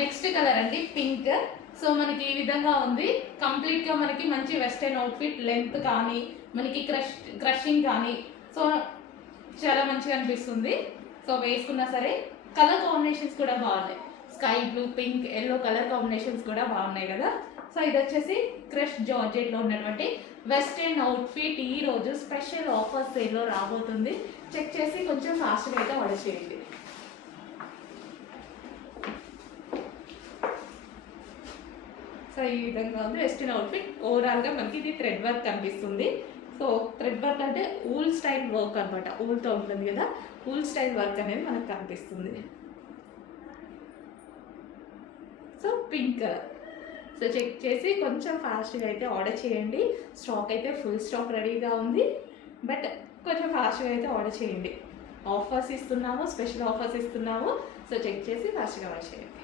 Next colour అండి pink. So మనకి ఈ విధంగా ఉంది. కంప్లీట్గా మనకి మంచి వెస్టర్న్ అవుట్ఫిట్, లెంత్ కానీ మనకి క్రషింగ్ కానీ సో చాలా మంచిగా అనిపిస్తుంది. సో వేసుకున్నా సరే కలర్ కాంబినేషన్స్ కూడా బాగున్నాయి. Sky blue, pink, yellow colour combinations కూడా బాగున్నాయి కదా. సో ఇది వచ్చేసి క్రష్ జార్జెట్లో ఉన్నటువంటి వెస్టర్న్ అవుట్ఫిట్. ఈ రోజు స్పెషల్ ఆఫర్ సేల్లో రాబోతుంది. చెక్ చేసి కొంచెం ఫాస్ట్గా అయితే ఆర్డర్ చేయండి. సో ఈ విధంగా ఉంది వెస్టర్న్ అవుట్ఫిట్. ఓవరాల్గా మనకి ఇది థ్రెడ్ వర్క్ కనిపిస్తుంది. సో థ్రెడ్ వర్క్ అంటే ఊల్ స్టైల్ వర్క్ అనమాట. ఊల్తో ఉంటుంది కదా, ఊల్ స్టైల్ వర్క్ అనేది మనకు కనిపిస్తుంది. So pink colour. So check చేసి కొంచెం ఫాస్ట్గా అయితే ఆర్డర్ చేయండి. స్టాక్ అయితే ఫుల్ స్టాక్ రెడీగా ఉంది, బట్ కొంచెం ఫాస్ట్గా అయితే ఆర్డర్ చేయండి. ఆఫర్స్ ఇస్తున్నాము, స్పెషల్ ఆఫర్స్ ఇస్తున్నాము. సో చెక్ చేసి ఫాస్ట్గా ఆర్డర్ చేయండి.